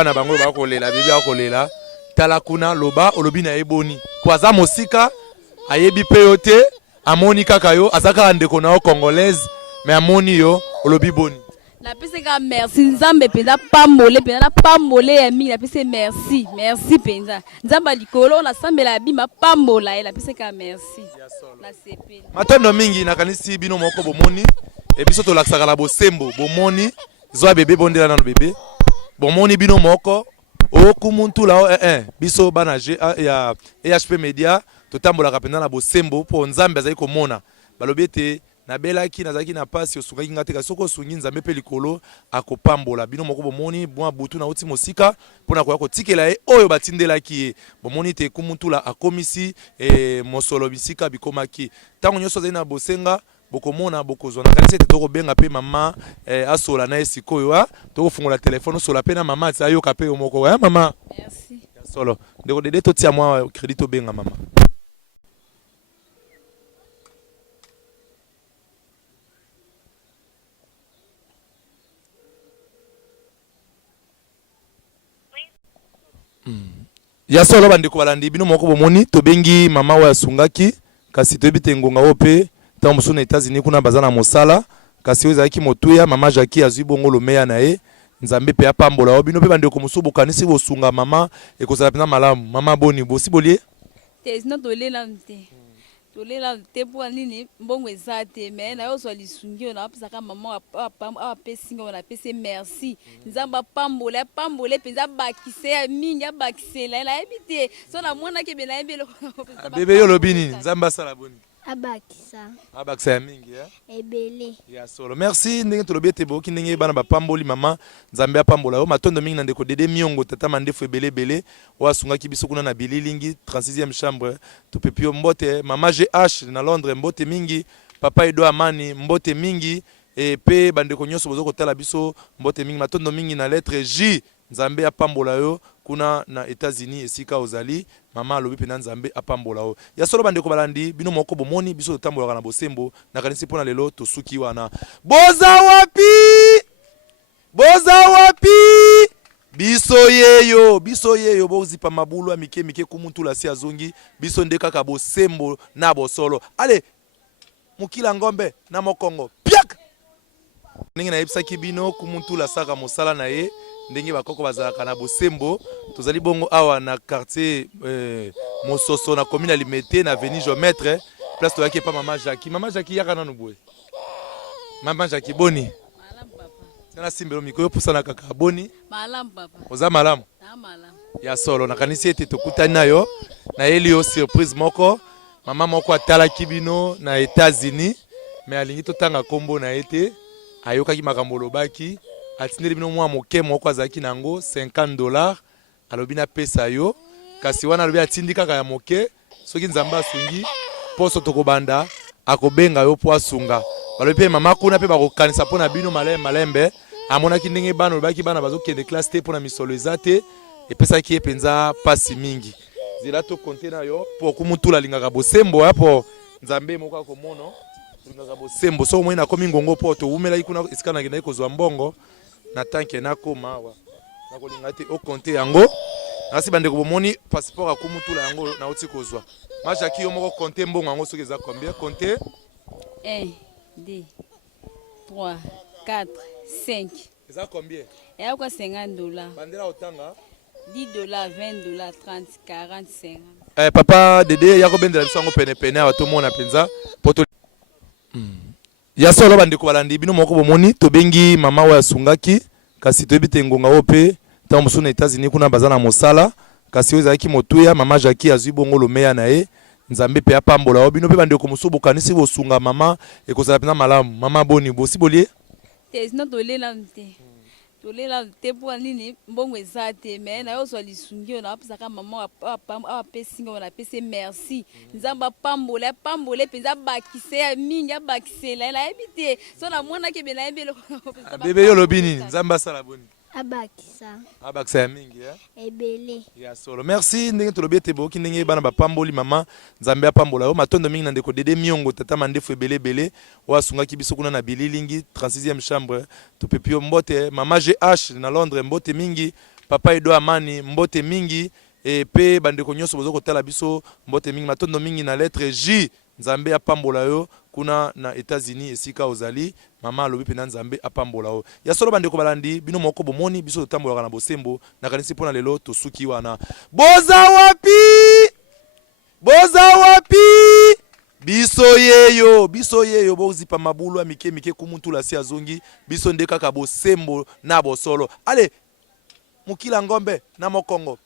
bana bango bakolela bebe akolela tala kuna loba olobi na eboni kwaza mosika ayebi pe yo te amoni kaka yo azaka ndeko na yo congolaise mais amoni yo olobi boni la pese ka merci nzambe penza pambole penza pambole ya mingi la pese merci penza nzamba likolo na sambela bima pambola la pese ka merci na sepe matondo mingi nakanisi bino moko bomoni e biso to laksaka la bosembo bomoni zwa bebe bondela na bebe bomoni bino moko okumuntu la biso bana ya EHP Media totambolaka penza na bosembo po nzambe azali komona balobi ete na belaki nazaki na pasi osungaki nga te kasi soko osungi nzambe pe likolo akopambola bino moko bomoni bwa butu na uti mosika mpona koya kotikela ye oyo batindelaki ye bomoni te kumutula akomisi mosolo bisika bikomaki ntango nyonso azali na bosenga bokomona bokozwa na kanisi ete tokobenga pe mama asola na ye sikoyo tokofungola telefone osola pe na mama ati ayoka pe yo moko ya mama merci solo ndeko dede totia mwa crédit tobenga mama ya solo bandeko balandi bino moko bomoni tobengi mama oyo asungaki kasi toyebi te ngonga oyo pe ntango mosusu na États-Unis kuna baza na mosala kasi oyo ezalaki motuya mama Jackie azwi bongo lomeya na ye nzambe pe apambola oyo bino pe bandeko mosusu bokanisi bosunga mama ekozala mpena malamu mama boni bosi bolie te sino tolela te tolela te po nini mbongo eza te mais na yo ozwa lisungi oyo napesaka mama apesinga oyo napesi merci nzambe apambole mpenza abakise ya mingi abakisela nayebi te so namonaki ebe nayebi eloko bebe yo lobi nini nzambe asala boni abakisa ya mingi ebele ya solo merci ndenge tolobi ete boki ndenge bana bapamboli mama nzambe apambola yo matondo mingi na ndeko dede miongo tata mandefu ebelebele oyo asungaki biso kuna na bililingi 36e chambre topepi yo mbote mama GH na Londres mbote mingi papa Edo Amani mbote mingi pe bandeko nyonso bozo kotala biso mbote mingi matondo mingi na lettre J nzambe apambola yo kuna na États-Unis esika ozali mama alobi pena nzambe apambola yo ya solo bandeko balandi bino moko bomoni biso totambolaka na bosembo nakanisi mpona lelo tosuki wana boza wapi biso yeyo bozipa mabulu mike kumutula si azongi biso nde kaka bosembo na bosolo ale mukila ngombe na mokongo piak ndenge nayebisaki bino kumutula saka mosala na ye ndenge bakoko bazalaka na bosembo tozali bongo awa na quartier Mososo na commune Limete na avenue Géomètre place toyaki pa mama Jackie yaka nanu boye mama Jackie boni malamu papa sana simbelo mikoyo pusana kaka boni malamu papa oza malamu malamu ya solo nakanisi ete tokutani nayo na yeli yo surprise moko mama moko atalaki bino na États-Unis mais alingi totanga kombo na ete ayokaki makambo lobaki atindeli bino mwa moke moko azalaki nango $50 alobi na pesa yo kasi wana alobi atindi kaka ya moke soki nzambe asungi poso tokobanda akobenga yo po asunga balobi pe mama kuna pe bakokanisa mpona bino malembe amonaki ndenge bana olobaki bana bazokende classe te mpona misolo eza te epesaki ye mpenza pasi mingi zela tokonte na yo po kumutula alingaka bosembo ya po nzambe moko akomono alingaka bosembo so omoi nakomi ngongo po towumelaki kuna esika nakendaki kozwa mbongo na tanke nakoma awa nakolinga te okonte yango nasi bandeko bomoni passeport akumutula yango nauti kozwa mashaki yo moko konte mbongo yango soki eza combien konte 1 2 3 4 5 eza combien eya kwa $50 bandela otanga $10 $20 30 40 50 papa dede ya kobendela biso yango pene awa tomona mpenza poto ya solo bandeko balandi bino moko bomoni tobengi mama oyo asungaki kasi toyebi te ngonga oyo pe ntango mosusu na États-Unis kuna baza na mosala kasi oyo ezalaki motuya mama Jackie azwi bongo lomeya na ye nzambe pe apambola yo bino pe bandeko mosusu bokanisi bosunga mama ekozala mpena malamu mama boni bosi bolie te sino tolela te po nini mbongo eza te mais na yo ozwa lisungi oyo napesaka mama apesinga oyo napesi merci nzambe apambole mpenza abakise ya mingi abakisela nayebi te so namonaki ebe nayebi eloko bebe yo lobi nini nzambe asala boni abakisa ya mingi ebele ya solo merci ndenge tolobi ete boki ndenge bana bapamboli mama nzambe apambola yo matondo mingi na ndeko dede miongo tata mandefu ebelebele oyo asungaki biso kuna na bililingi 36e chambre topepi yo mbote mama GH na Londres mbote mingi papa Edo Amani mbote mingi et pe bandeko nyonso bozo kotala biso mbote mingi matondo mingi na lettre J Nzambe apambola yo kuna na États-Unis esika ozali mama alobi pe na Nzambe apambola yo ya solo bandeko balandi bino moko bomoni biso totambola na bosembo na kanisi pona lelo tosuki wana boza wapi biso yeyo bozipa mabulu mike kumuntu la si azongi biso nde kaka bosembo na bosolo ale mukila ngombe na mokongo